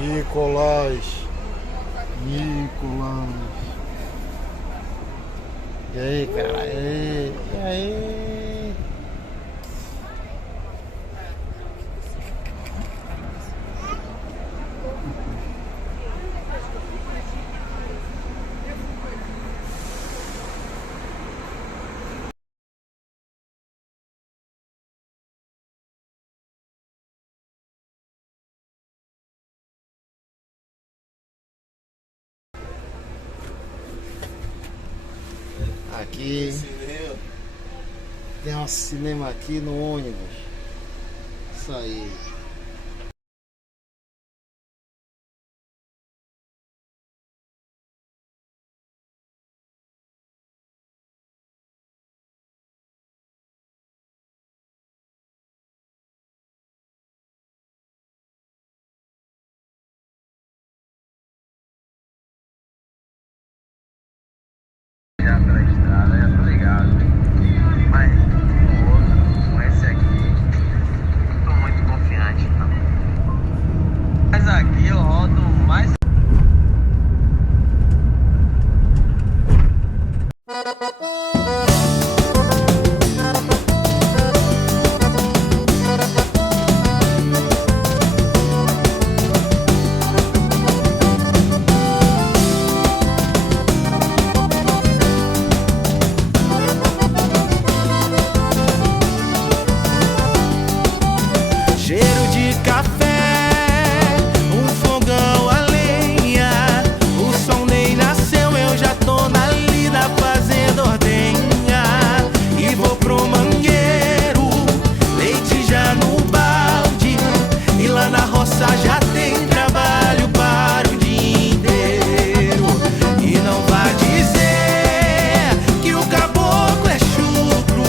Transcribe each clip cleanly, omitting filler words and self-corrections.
Nicolás. Nicolás. E aí, cara? E aí? Aqui tem um cinema aqui no ônibus. Isso aí. Já pela estrada, já tô ligado. Mas com outro, com esse aqui, não tô muito confiante, não. Mas aqui eu rodo mais. Cheiro de café, um fogão a lenha. O som nem nasceu, eu já tô na lida fazendo ordenha. E vou pro mangueiro, leite já no balde. E lá na roça já tem trabalho para o dia inteiro. E não vá dizer que o caboclo é chucro,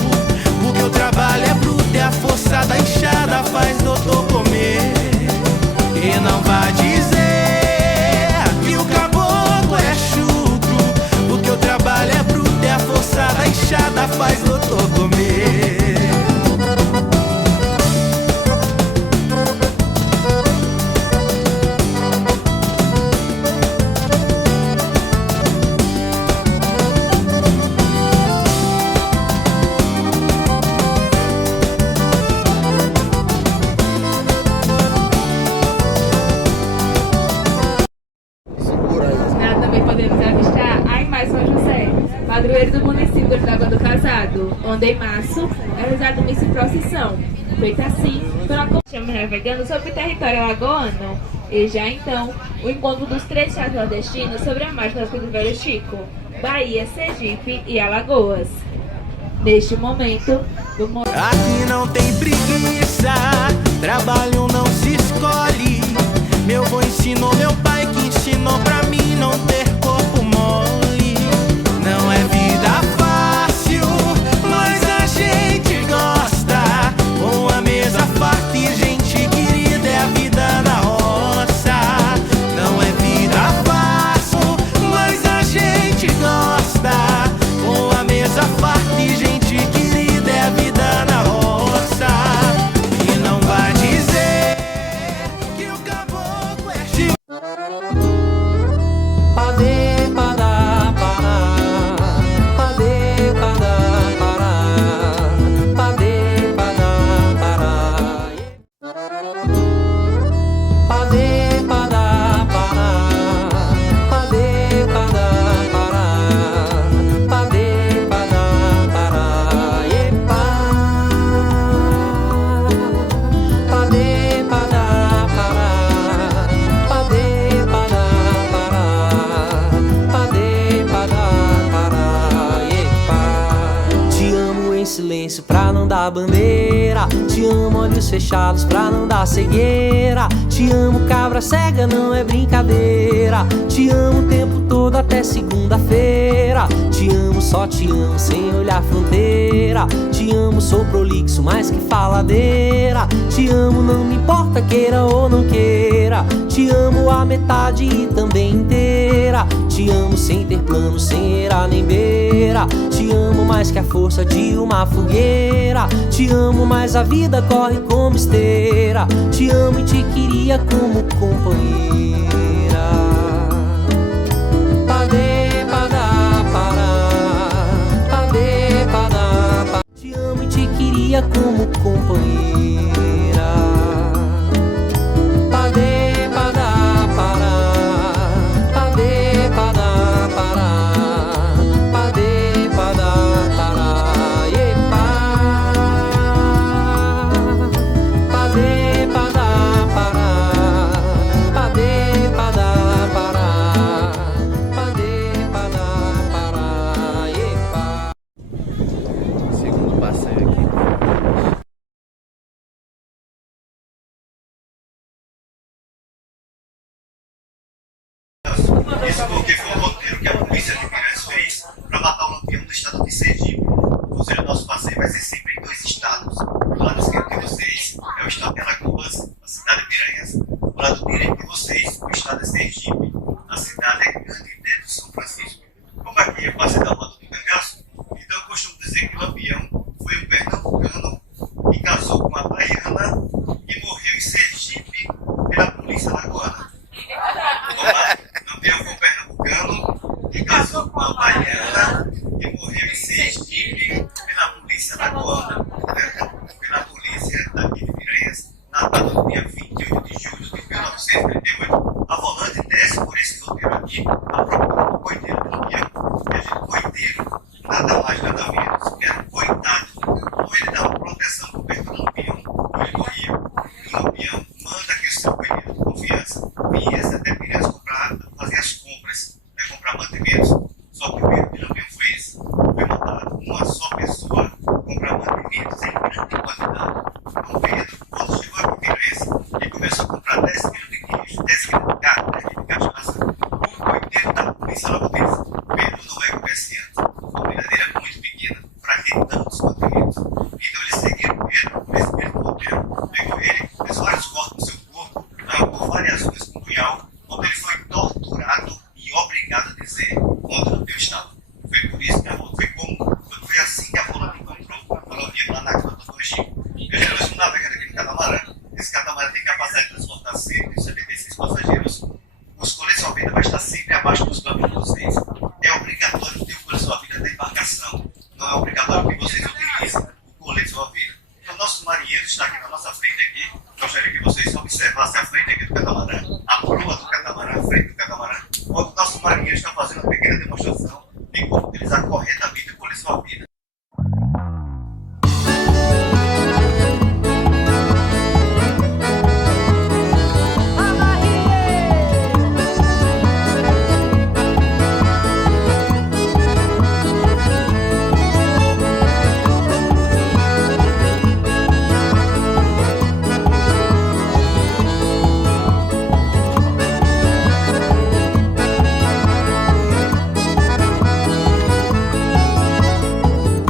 porque o trabalho é bruto e a força da enxada faz doutor comer. E não vá dizer que o caboclo é chucro, porque o trabalho é bruto e a força da enxada faz doutor comer. Segura aí. Nós também podemos avistar a imagem São José, padroeiro do município de Água do Casado, onde em março é realizada uma procissão, feita assim pela Comissão navegando sobre o território alagoano. E já então, o encontro dos três estados nordestinos sobre a margem do Rio Velho Chico, Bahia, Sergipe e Alagoas. Neste momento, do Aqui não tem preguiça, trabalho não se escolhe. Meu avô ensinou, meu pai que ensinou pra mim não ter corpo mole. Não é vida fácil, mas a gente gosta. Com a mesa farta e gente querida é a vida na roça. Não é vida fácil, mas a gente gosta. Com a mesa farta e gente querida é a vida na roça. E não vai dizer que o caboclo é chico. Padê, padá, pará. Padê, padá, pará. Padê, padá, pará. Padê, padá, pará. Padê, padá, pará. Padê, padá, pará. Epa. Padê, padá, pará. Padê, padá, pará. Padê, padá, pará. Epa. Te amo em silêncio pra não dar bandeira. Te amo olhos fechados pra não dar cegueira. Te amo cabra cega, não é brincadeira. Te amo o tempo todo até segunda-feira. Te amo, só te amo sem olhar fronteira. Te Te amo, sou prolixo, mais que faladeira. Te amo, não me importa, queira ou não queira. Te amo a metade e também inteira. Te amo sem ter plano, sem era nem beira. Te amo mais que a força de uma fogueira. Te amo, mas a vida corre como esteira. Te amo e te queria como companheira. Padê, padá, pará. Padê, padá, pará. Te amo e te queria como companheira. Padê, padá, pará. Padê, padá, pará. Padê, padá, pará. Epa. Padê, padá, pará. Padê, padá, pará. Padê, padá, pará. Epa. Segundo passeio aqui. Isso porque foi o roteiro que a polícia de Minas fez para matar o lampião do estado de Sergipe. Ou seja, o nosso passeio vai ser sempre em 2 estados. Do lado esquerdo de vocês é o estado de Alagoas, a cidade de Piranhas. Do lado direito de vocês, o estado de Sergipe, a cidade é Canindé do São Francisco. Como aqui é passeio da Rota do Cangaço, então eu costumo dizer que o lampião foi um pernambucano que casou com uma baiana e morreu em Sergipe pela polícia alagoana. Lampião foi um pernambucano que casou com uma baiana e morreu em Sergipe pela polícia alagoana, pela polícia daqui de Piranhas, na data do dia 28 de julho de 1938. A volante desce por esse roteiro aqui, a procura do coiteiro do Lampião. E a gente, coiteiro, nada mais, nada menos, era um coitado. Ou ele dava proteção por perto do Lampião, ou ele morria. E o Lampião manda que o seu coiteiro de confiança viesse até Piranhas fazer as compras, comprar mantimentos. Só que o erro de Lampião foi esse. Foi mandado uma só pessoa comprar mantimentos em grande quantidade. Então Pedro, quando chegou aqui em Piranhas, ele começou a comprar 10 quilos de queijo, 10 quilos de carne, 10 quilos de cachaça. O coiteiro da polícia alagoense. Pedro não é comerciante. A brincadeira é muito pequena, para que tantos mantimentos. Então eles seguiram Pedro, esse mesmo roteiro, pegou ele, fez vários cortes no seu corpo, arrancou várias unhas com punhal, onde ele foi torturado e obrigado a dizer onde Lampião estava. Foi por isso que foi assim que a volante comprou a rodovia lá na Grota do Egito. Eu já estou navegando aqui no catamarã. Esse catamarã tem capacidade de transportar 176 passageiros. Os coletes salva-vida vai estar sempre abaixo dos bancos de vocês. É obrigatório ter o colete salva-vida da embarcação. Não é obrigatório que vocês utilizem o colete salva-vida. Então, nosso marinheiro está aqui na nossa frente aqui. Gostaria que vocês observassem a frente aqui do catamarã, a proa do catamarã, a frente do catamarã, onde o nosso marinheiro está fazendo uma pequena demonstração de como utilizar corretamente o colete salva-vida.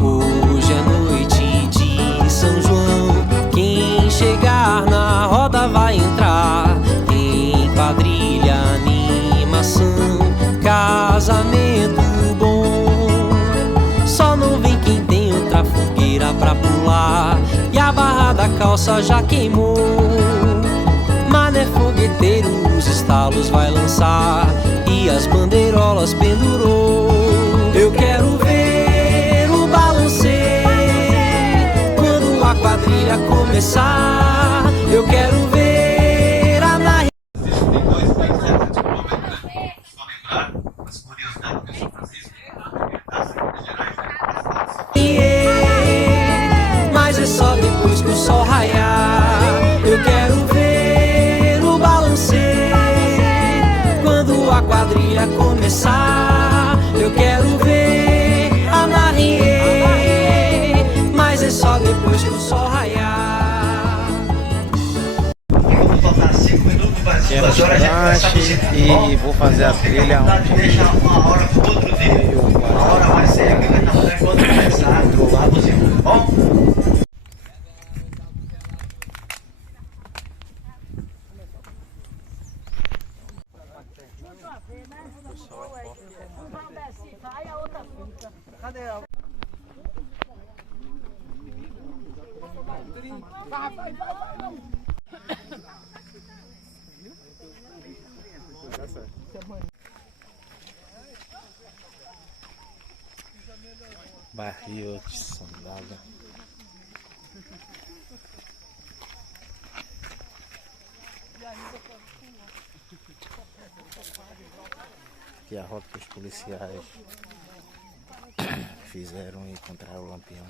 Hoje é noite de São João. Quem chegar na roda vai entrar. Em quadrilha, animação, casamento bom. Só não vem quem tem outra fogueira pra pular. E a barra da calça já queimou. Mané fogueteiro, os estalos vai lançar e as bandeirolas pendurou. Eu quero ver o balanceio quando a quadrilha começar. Eu quero ver a narrativa. Tem 2.700 quilômetros, né? Só lembrar as curiosidades do São Francisco, ele está sempre gerais, Mas é só depois que o sol raiar. Eu quero ver o balanceio quando a quadrilha começar. Eu quero ver a Marie, mas é só depois que o sol raiar. é restaurante e vou fazer a trilha onde deixar uma hora pro outro dia. A hora vai ser aqui, vai estar fazendo enquanto começar. Bom? Barril de sandália. Aqui é a rota que os policiais fizeram e encontraram o Lampião.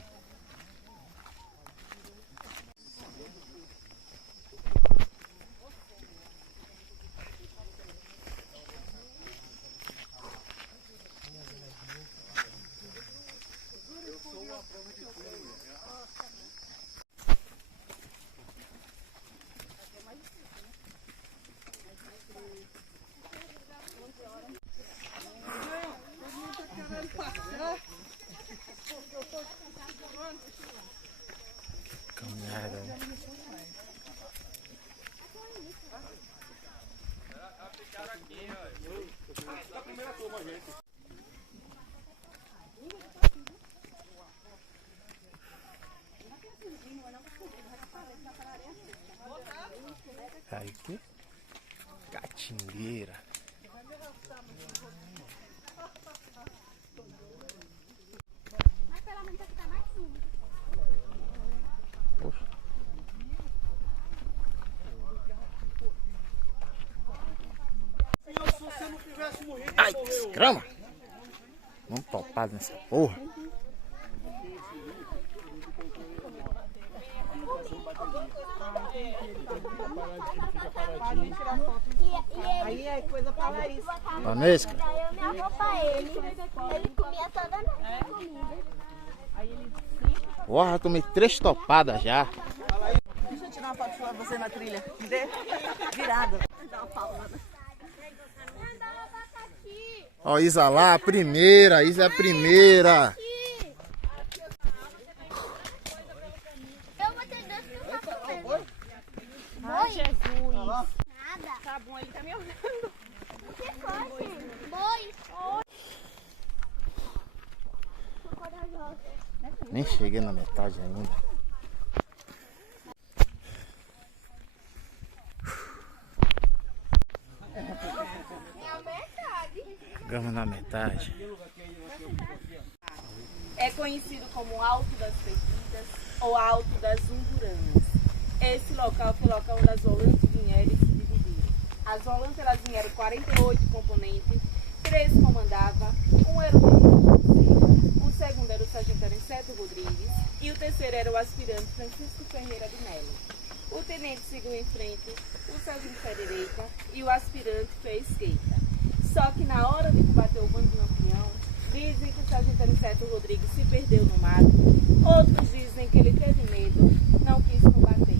Caminhada. Aí que gatingueira. Poxa. Ai, que escrama! Vamos topar nessa porra. Aí é coisa pra Larissa. Vanesca. Daí eu me avô pra ele comia toda noite comida. Aí ele disse... Porra, eu tomei 3 topadas já. Deixa eu tirar uma foto pra você na trilha. Virada. Dá uma pausa. Ó, Isa lá, a primeira. Isa é a primeira. Eu vou ter 2 mil papas. Ai, Jesus. Nada. Tá bom, ele tá me olhando. O que foi, gente? Boi. Nem cheguei na metade ainda. Chegamos na metade. É conhecido como Alto das Perdidas ou Alto das Umburanas. Esse local foi o local onde as volantes vieram e se dividiram. As volantes elas vieram 48 componentes, 3 comandavam, um era o tenente, o segundo era o sargento Aniceto Rodrigues e o terceiro era o aspirante Francisco Ferreira de Melo. O tenente seguiu em frente, o sargento foi à direita e o aspirante foi à esquerda. Só que na hora de combater o bando de Lampião, dizem que o sargento Aniceto Rodrigues se perdeu no mato, outros dizem que ele teve medo, não quis combater.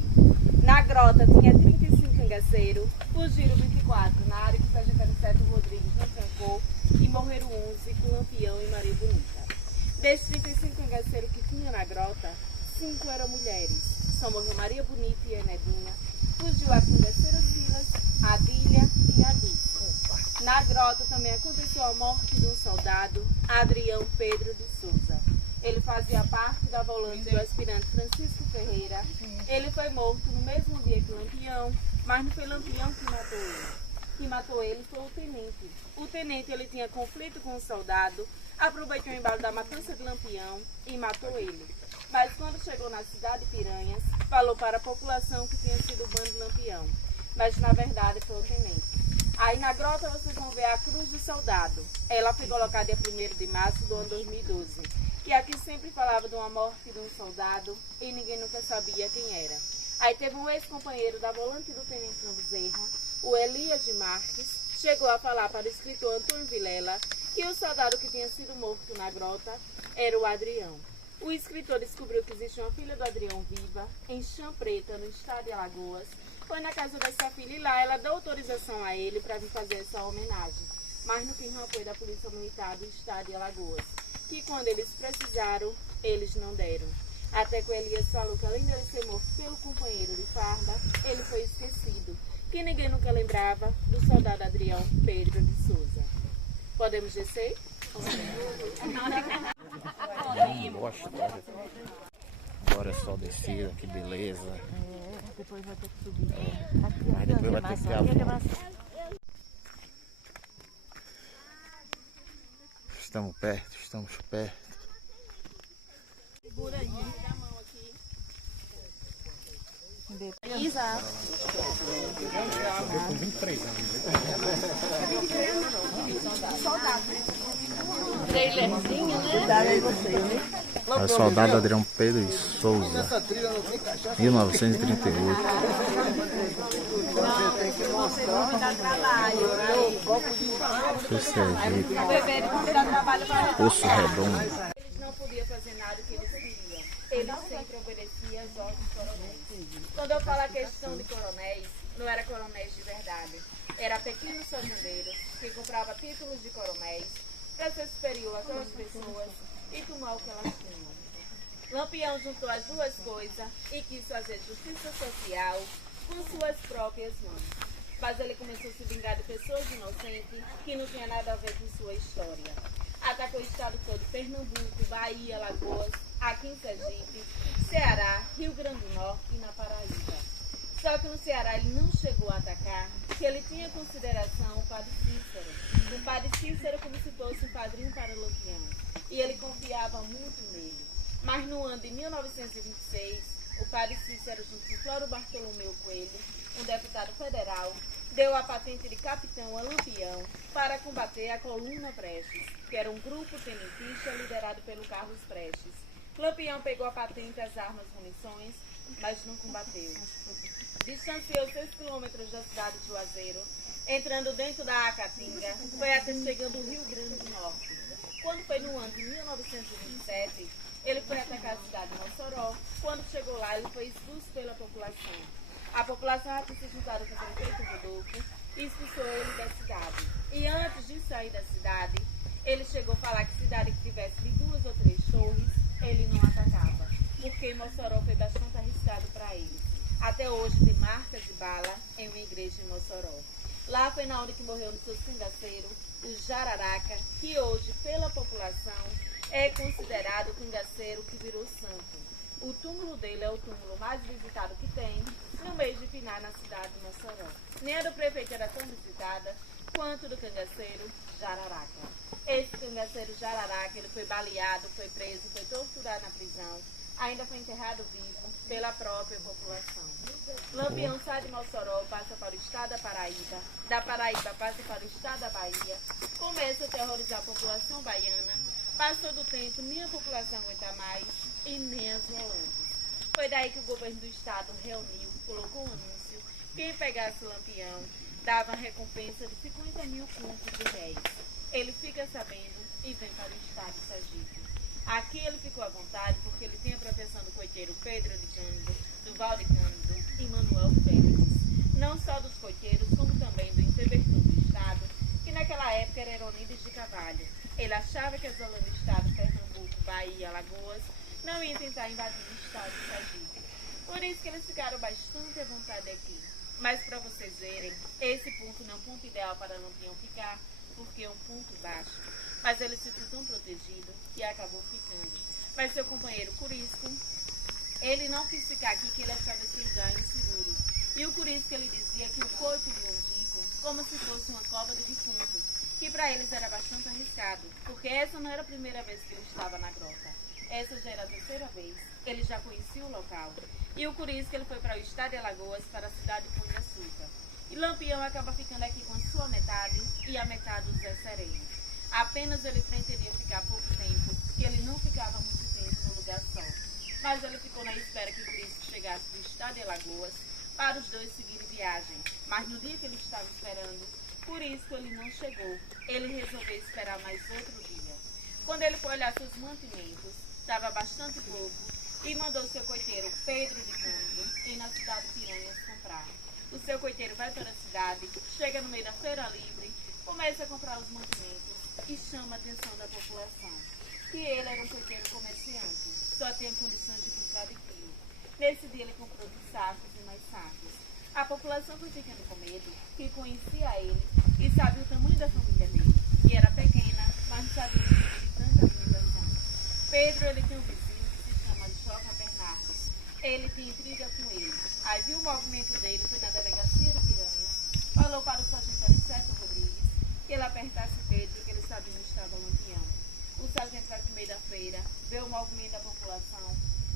Na grota tinha 35 cangaceiros, fugiram 24 na área que o sargento Aniceto Rodrigues não trancou e morreram 11 com Lampião e Maria Bonita. Desses 35 cangaceiros que tinha na grota, 5 eram mulheres. Só morreu Maria Bonita e a Nedinha, fugiu a cangaceira Silas, a Adília e a Dulce. Na grota também aconteceu a morte de um soldado, Adrião Pedro de Souza. Ele fazia parte da volante do aspirante Francisco Ferreira. Ele foi morto no mesmo dia que Lampião, mas não foi Lampião que matou ele. Quem matou ele foi o tenente. O tenente ele tinha conflito com o soldado, aproveitou o embalo da matança de Lampião e matou ele. Mas quando chegou na cidade de Piranhas, falou para a população que tinha sido o bando de Lampião. Mas na verdade foi o tenente. Aí na grota vocês vão ver a cruz do soldado. Ela foi colocada dia 1º de março do ano 2012. E aqui sempre falava de uma morte de um soldado e ninguém nunca sabia quem era. Aí teve um ex-companheiro da volante do tenente João Bezerra, o Elias de Marques, chegou a falar para o escritor Antônio Vilela que o soldado que tinha sido morto na grota era o Adrião. O escritor descobriu que existe uma filha do Adrião viva, em Chã Preta, no estado de Alagoas. Foi na casa dessa filha e lá ela deu autorização a ele para vir fazer essa homenagem. Mas no fim não foi da Polícia Militar do estado de Alagoas, que quando eles precisaram, eles não deram. Até que o Elias falou que além de ele ser morto pelo companheiro de farda, ele foi esquecido, que ninguém nunca lembrava do soldado Adrião Pedro de Souza. Podemos descer? Boa história. Agora é só descida, que beleza. Depois vai ter que subir. Aí depois vai ter que ter a volta. Estamos perto, estamos perto. Segura aí, dá a mão aqui. Exato. Com 23 anos. Trailerzinho, né? É o soldado Adrião Pedro de Souza, 1938. Sergipe, Poço Redondo. Eles não podiam fazer nada que eles queriam. Eles sempre obedeciam às ordens dos coronéis. Quando eu falo a questão de coronéis, não era coronéis de verdade. Era pequenos fazendeiros que compravam títulos de coronéis para ser superior àquelas pessoas e tomar o que elas tinham. Lampião juntou as duas coisas e quis fazer justiça social com suas próprias mãos. Mas ele começou a se vingar de pessoas inocentes que não tinha nada a ver com sua história. Atacou o estado todo, Pernambuco, Bahia, Alagoas, aqui em Sergipe, Ceará, Rio Grande do Norte e na Paraíba. Só que no Ceará ele não chegou a atacar, porque ele tinha consideração o padre Cícero. O padre Cícero como se fosse um padrinho para Lampião. E ele confiava muito nele. Mas no ano de 1926, o padre Cícero, junto com Floro Bartolomeu Coelho, um deputado federal, deu a patente de capitão a Lampião para combater a Coluna Prestes, que era um grupo tenentista liderado pelo Carlos Prestes. Lampião pegou a patente, as armas, munições, mas não combateu. Distanciou 6 quilômetros da cidade de Juazeiro, entrando dentro da Acatinga, foi até chegando ao Rio Grande do Norte. Quando foi no ano de 1927, ele foi atacar a cidade de Mossoró. Quando chegou lá, ele foi expulso pela população. A população já tinha se juntado com o prefeito Rodolfo e expulsou ele da cidade. E antes de sair da cidade, ele chegou a falar que cidade que tivesse de 2 ou 3 torres, ele não atacava, porque Mossoró foi bastante arriscado para ele. Até hoje tem marcas de bala em uma igreja em Mossoró. Lá foi na hora que morreu no seu cangaceiro, o Jararaca, que hoje, pela população, é considerado o cangaceiro que virou santo. O túmulo dele é o túmulo mais visitado que tem no mês de final na cidade de Mossoró. Nem a do prefeito era tão visitada quanto do cangaceiro Jararaca. Esse cangaceiro Jararaca, ele foi baleado, foi preso, foi torturado na prisão, ainda foi enterrado vivo pela própria população. Lampião sai de Mossoró, passa para o estado da Paraíba passa para o estado da Bahia, começa a terrorizar a população baiana. Passou do tempo, nem a população aguenta mais e nem as volantes. Foi daí que o governo do estado reuniu, colocou um anúncio, quem pegasse o Lampião dava recompensa de 50 mil contos de réis. Ele fica sabendo e vem para o estado de Sergipe. Aqui ele ficou à vontade porque ele tem a proteção do coiteiro Pedro de Cândido, do Valde Cândido e Manuel Félix. Não só dos coiteiros, como também do interventor do estado, que naquela época era Heronides de Carvalho. Ele achava que as zonas do estado, Pernambuco, Bahia, Alagoas, não iam tentar invadir o estado de Sergipe. Por isso que eles ficaram bastante à vontade aqui. Mas para vocês verem, esse ponto não é um ponto ideal para Lampião ficar, porque é um ponto baixo. Mas ele se sentiu tão protegido que acabou ficando. Mas seu companheiro Curisco, ele não quis ficar aqui, que ele achava esse lugar inseguro. E o Curisco, ele dizia que o coito de Ondico, como se fosse uma cova de defunto, que para eles era bastante arriscado, porque essa não era a primeira vez que ele estava na grota. Essa já era a terceira vez. Ele já conhecia o local. E o Curisco, ele foi para o estado de Alagoas, para a cidade de Pão de Açúcar. E Lampião acaba ficando aqui com a sua metade e a metade do Zé Sereno. Apenas ele pretendia ficar pouco tempo, que ele não ficava muito tempo no lugar só. Mas ele ficou na espera que o Curisco chegasse do estado de Alagoas para os dois seguirem viagem. Mas no dia que ele estava esperando, por isso ele não chegou. Ele resolveu esperar mais outro dia. Quando ele foi olhar seus mantimentos, estava bastante pouco e mandou seu coiteiro Pedro de Cândido ir na cidade de Piranhas comprar. O seu coiteiro vai para a cidade, chega no meio da feira livre, começa a comprar os mantimentos e chama a atenção da população, que ele era um coiteiro comerciante, só tinha condições de comprar de quilo. Nesse dia ele comprou de sacos e mais sacos. A população foi ficando com medo, que conhecia ele e sabia o tamanho da família dele, que era pequena, mas não sabia de tanta alimentação. Pedro, ele tem um vizinho que se chama Joca Bernardes. Ele tinha intriga com ele. Aí viu o movimento dele, foi na delegacia de Piranhas, falou para o sargento Aniceto Rodrigues que ele apertasse Pedro, que ele sabia onde estava o Lampião. O sargento vai para o meio da feira, vê o movimento da população,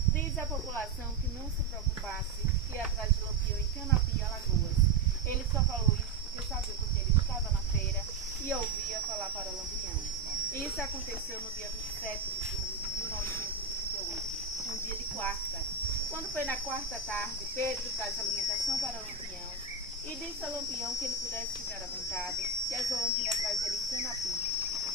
diz à população que não se preocupasse, que ia atrás de Lampião em Canapi, Alagoas. Ele só falou isso porque sabia que ele estava na feira e ouvia falar para Lampião. Isso aconteceu no dia 27 de julho de 1938, um dia de quarta. Quando foi na quarta tarde, Pedro traz alimentação para Lampião e disse a Lampião que ele pudesse ficar à vontade, que as Zolantes iam atrás dele em Canapi.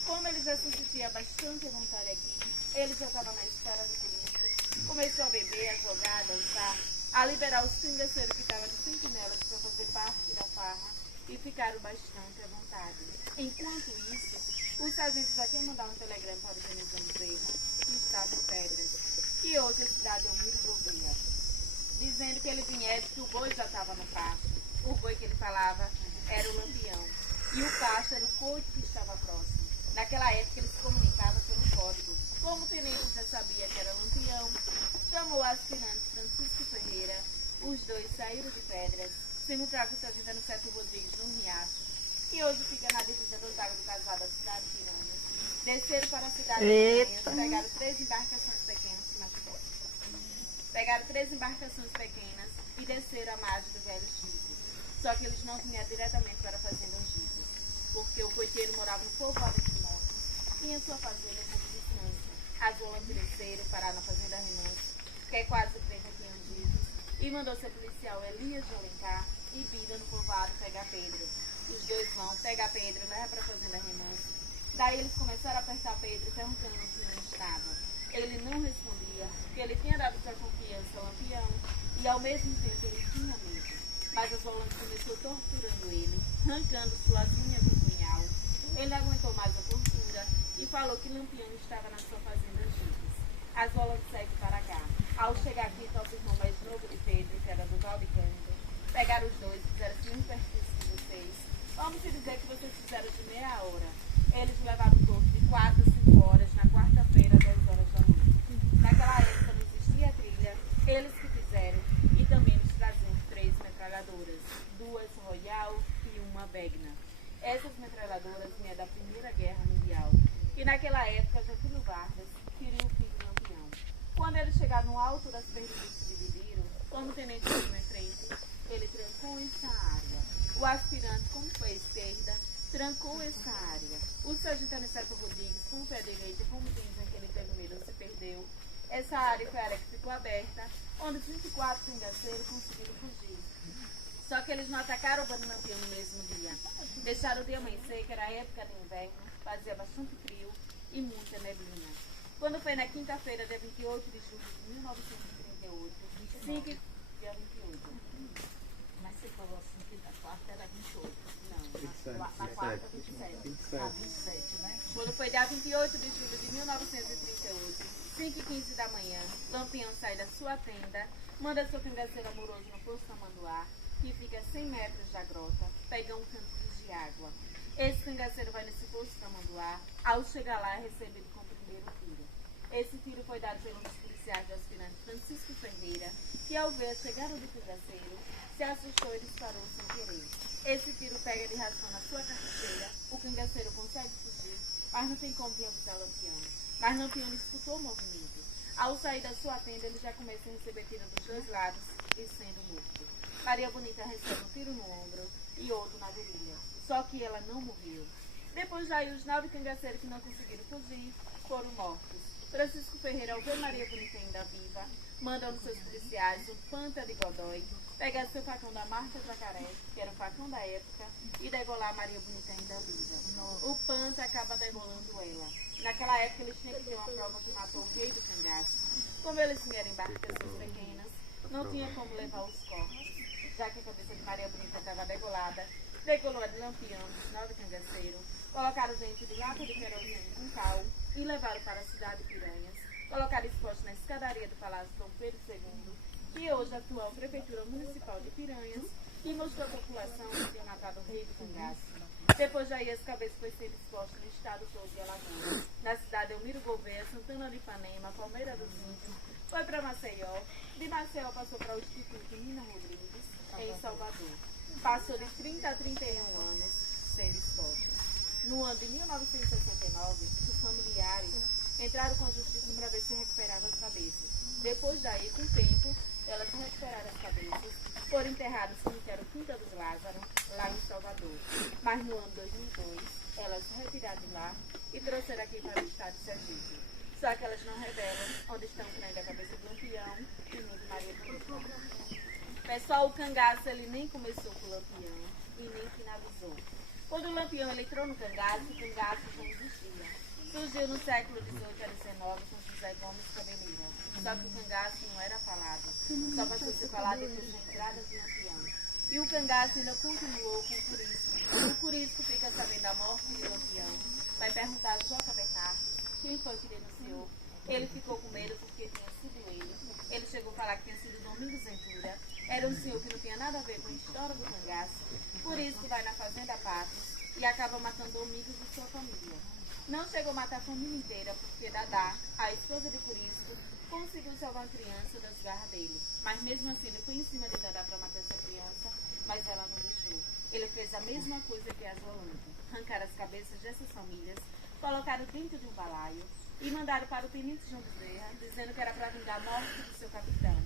Como ele já se sentia bastante à vontade aqui, ele já estava na espera do político, começou a beber, a jogar, a dançar, a liberar os cangaceiros que estavam de sentinelas para fazer parte da farra e ficaram bastante à vontade. Enquanto isso, o sargento já tinha mandado um telegrama para o general Bezerra, que estava em Pedras, que hoje a cidade é o Rio Gouveia, dizendo que ele viesse, que o boi já estava no pasto. O boi que ele falava era o Lampião, e o pasto era o coito que estava próximo. Naquela época ele se comunicava pelo código. Como o tenente já sabia que era Lampião, chamou o aspirante Francisco Ferreira. Os dois saíram de Pedras, se encontraram com o sargento Aniceto Rodrigues no Riacho, que hoje fica na divisa do Lago do Casal da cidade de Piranhas. Desceram para a cidade de Piranhas, pegaram 3 embarcações pequenas, e desceram à margem do Velho Chico. Só que eles não vinham diretamente para a fazenda Angicos, porque o coiteiro morava no povoado de Montes, tinha sua fazenda como distância. As Zolantes desceram, pararam na fazenda Remanso, que é quase frente aqui em Angicos, e mandou seu policial Elias de Alencar e Bida no povoado pegar Pedro. Os dois vão pegar Pedro, leva para a fazenda Remanso. Daí eles começaram a apertar Pedro, perguntando onde estava. Ele não respondia, porque ele tinha dado sua confiança ao Lampião e ao mesmo tempo ele tinha medo. Mas a Zolantes começou torturando ele, arrancando suas unhas do punhal. Ele aguentou mais a tortura e falou que Lampião estava na sua fazenda Angicos. A Zolantes segue para cá. Ao chegar aqui, está o irmão mais novo de Pedro, que era do Valde Cândido. Pegaram os dois, fizeram assim um percurso de vocês. Vamos dizer que vocês fizeram de meia hora. Eles levaram o corpo de 4 a 5 horas na quarta-feira, às 10 horas da noite. Naquela época não existia trilha, eles que fizeram, e também nos traziam 3 metralhadoras, 2 Royal e 1 Wagner. Essas metralhadoras vinham da Primeira Guerra Mundial, e naquela época Getúlio Vargas queria o filho Lampião. Quando eles chegaram no alto das pernas se dividiram, como o tenente foi na frente, ele trancou essa área. O aspirante, como foi à esquerda, trancou essa área. O sargento Aniceto Rodrigues, com o pé direito, como dizem que ele teve medo, se perdeu. Essa área foi a área que ficou aberta, onde os 24 cangaceiros conseguiram fugir. Só que eles não atacaram o Bando Lampião no mesmo dia. Deixaram o dia amanhecer, que era a época de inverno, fazia bastante frio e muita neblina. Quando foi na quinta-feira, dia 28 de julho de 1938, dia 28. Mas você falou assim que da quarta era 28. Não, na quarta, 27. Ah, 27, né? Quando foi dia 28 de julho de 1938, 5h15 da manhã, Lampião sai da sua tenda, manda seu cangaceiro amoroso no posto Tamanduá, que fica a 100 metros da grota, pega um canto de água. Esse cangaceiro vai nesse posto Tamanduá, ao chegar lá é recebido com o primeiro tiro. Esse tiro foi dado pelo policial do aspirante Francisco Ferreira, que ao ver a chegada do cangaceiro, se assustou e disparou sem querer. Esse tiro pega de raspão na sua carteira, o cangaceiro consegue fugir, mas não tem como avisar Lampião. Mas Lampião escutou o movimento. Ao sair da sua tenda, ele já começa a receber tiro dos dois lados e sendo morto. Maria Bonita recebe um tiro no ombro e outro na virilha. Só que ela não morreu. Depois daí, os 9 cangaceiros que não conseguiram fugir foram mortos. Francisco Ferreira, ao ver Maria Bonita ainda viva, manda aos seus policiais um Panta de Godói pegar seu facão da marca Jacaré, que era o facão da época, e degolar Maria Bonita ainda viva. O Panta acaba degolando ela. Naquela época eles tinham que ter uma prova que matou o rei do cangaço. Como eles vieram em embarcações pequenas, não tinha como levar os corpos, já que a cabeça de Maria Bonita estava degolada. Degolou a de Lampião, do sinal do cangaceiro, colocaram dentro de lata de querosene com cal e levaram para a cidade de Piranhas. Colocaram exposto na escadaria do Palácio Dom Pedro II, que hoje é a atual Prefeitura Municipal de Piranhas, e mostrou à população que tinha matado o rei do cangaço. Depois daí as cabeças foi sendo expostas no estado todo de Alagoas, na cidade de Elmiro Gouveia, Santana de Ipanema, Palmeira dos Índios, foi para Maceió, de Maceió passou para o Instituto Nina Rodrigues, em Salvador. Passou de 30 a 31 anos sendo exposta. No ano de 1969, os familiares entraram com a justiça para ver se recuperavam as cabeças. Depois daí, com o tempo, elas recuperaram as cabeças, foram enterradas no cemitério Quinta dos Lázaros, lá em Salvador. Mas no ano 2002, elas retiraram de lá e trouxeram aqui para o estado de Sergipe. Só que elas não revelam onde estão prendendo a cabeça do Lampião e nem de Maria Bonita. Pessoal, o cangaço ele nem começou com o Lampião e nem finalizou. Quando o Lampião ele entrou no cangaço, o cangaço não existia. Surgiu no século XVIII a XIX com José Gomes Cabeleira. Só que o cangaço não era falado. Só passou a ser falado depois da entrada do Lampião. E o cangaço ainda continuou com o Curisco. O Curisco fica sabendo da morte de Lampião. Vai perguntar a Joca Bernardes quem foi que denunciou. Ele ficou com medo porque tinha sido ele. Ele chegou a falar que tinha sido Domingos Ventura. Era um senhor que não tinha nada a ver com a história do cangaço. Por isso que vai na Fazenda Patos e acaba matando Domingos e sua família. Não chegou a matar a família inteira porque Dadá, a esposa de Curisco, conseguiu salvar a criança das garras dele. Mas mesmo assim ele foi em cima de Dadá para matar essa criança, mas ela não deixou. Ele fez a mesma coisa que a Jolanta. Arrancaram as cabeças dessas famílias, colocaram dentro de um balaio e mandaram para o tenente João Bezerra, dizendo que era para vingar a morte do seu capitão.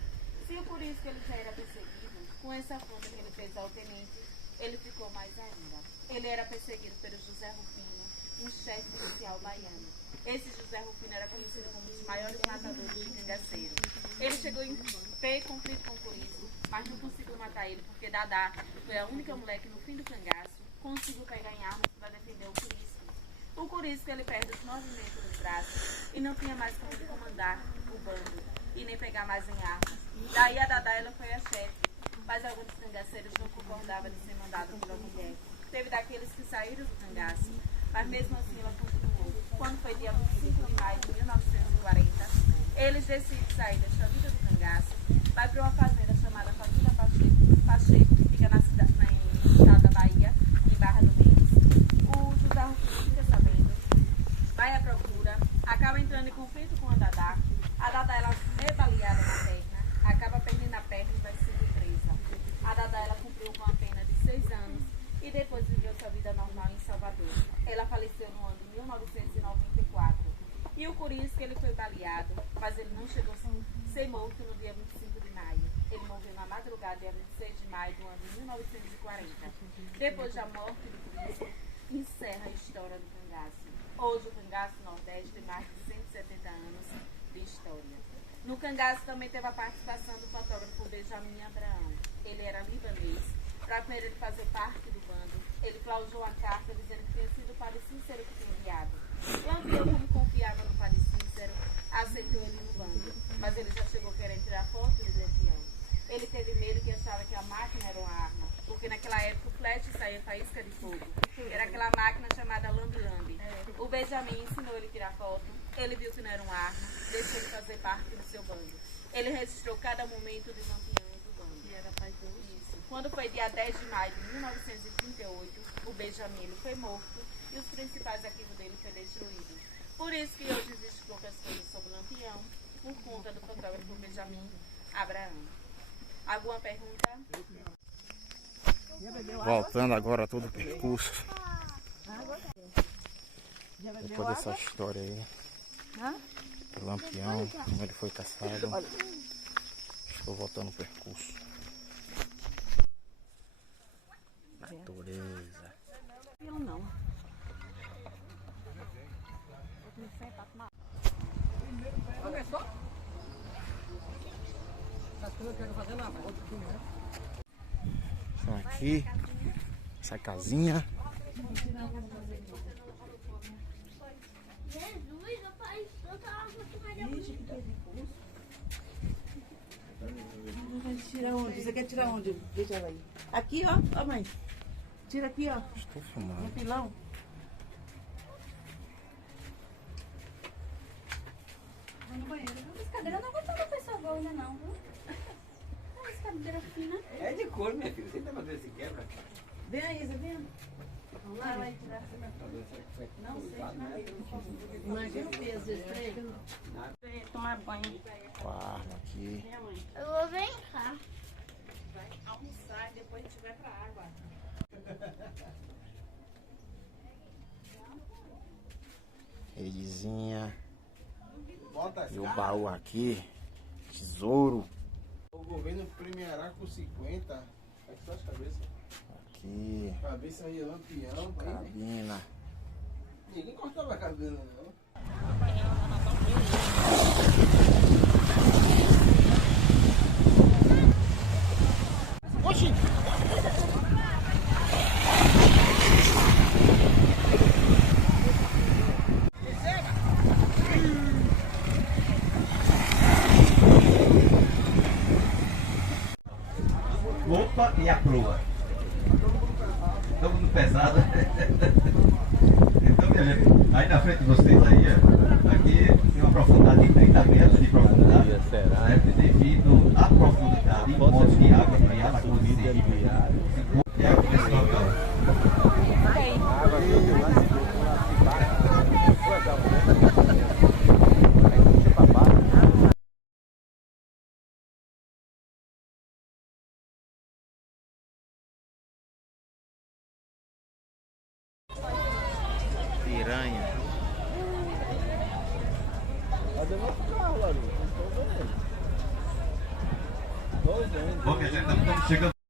Se por isso que ele já era perseguido, com essa afronta que ele fez ao tenente, ele ficou mais ainda. Ele era perseguido pelo José Rufino, um chefe oficial baiano. Esse José Rufino era conhecido como um dos maiores matadores de cangaceiro. Ele chegou em conflito com o Curisco, mas não conseguiu matar ele porque Dadá foi a única mulher que no fim do cangaço conseguiu pegar em armas para defender o Curisco. O Curisco ele perde os movimentos dos braços e não tinha mais como ele comandar o bando e nem pegar mais em armas. Daí a Dadá ela foi a chefe, mas alguns cangaceiros não concordavam de ser mandado pela mulher. Teve daqueles que saíram do cangaço, mas mesmo assim ela continuou. Quando foi dia 25 de maio de 1940, eles decidem sair desta vida do cangaço, vai para uma fazenda chamada Fazenda Pacheco, que fica no estado da Bahia, em Barra do Mendes. O José Rufino fica sabendo, vai à procura, acaba entrando em conflito com a Dadá. A Dadá ela é baleada na perna, acaba perdendo a perna e vai sendo presa. A Dadá ela cumpriu com a pena de 6 anos e depois viveu sua vida normal em Salvador. Ela faleceu no ano de 1994. E o Curisco ele foi baleado, mas ele não chegou a ser morto no dia 25 de maio. Ele morreu na madrugada, dia 26 de maio do ano de 1940. Depois da morte do Curisco, encerra a história do cangaço. Hoje o cangaço Nordeste tem mais de 170 anos de história. No cangaço também teve a participação do fotógrafo Benjamin Abraão. Ele era libanês. Para primeiro ele fazer parte do bando, ele plagiou a carta dizendo que tinha sido o Padre Cícero que tinha enviado. Lampião, como confiava no Padre Cícero, aceitou ele no bando, mas ele já chegou querendo tirar foto de Lampião. Ele teve medo que achava que a máquina era uma arma, porque naquela época o flash saía faísca de fogo. Era aquela máquina chamada lambi-lambi. O Benjamin ensinou ele a tirar foto, ele viu que não era uma arma, deixou ele fazer parte do seu bando. Ele registrou cada momento de Lampião do bando. E era isso. Quando foi dia 10 de maio de 1938, o Benjamin ele foi morto e os principais arquivos dele foram destruídos. Por isso que hoje existem poucas coisas sobre o Lampião, por conta do fotógrafo Benjamin Abraão. Alguma pergunta? Voltando agora a todo o percurso. Depois dessa história aí. Do Lampião, como ele foi caçado. Estou voltando o percurso. Natureza. Eu não. Então aqui, essa casinha. Jesus, eu falei tanta água que vai dar. Tira onde? Você quer tirar onde? Deixa ela aí. Aqui, ó. Ó, mãe. Tira aqui, ó. Estou filmando. No pilão. Vou no banheiro. Essa cadeira não aguenta uma pessoa boa ainda não, viu? Essa cadeira fina. É de cor, minha filha. Você tá fazendo esse quebra? Vem aí, Isa, vem. Vamos lá, vai tirar. Não sei, Imagina o peso desse trem. tomar banho. Com a arma aqui. Eu vou vem cá. Vai almoçar e depois a gente vai pra água. Redezinha. E o baú aqui. Tesouro. O governo premiará com 50. Aqui só as cabeças. Aqui. Cabeça aí, lampião. Cabina. Ninguém cortava a cabelo, não. Oxi! Opa e a proa. Todo mundo pesado. Então, minha gente, aí na frente de vocês aí, ó, aqui tem uma profundidade de 30 metros de profundidade. Certo? Devido à profundidade, em modos de água criada por Sergipe. É a pessoa Piranha. Bom, minha gente, estamos chegando.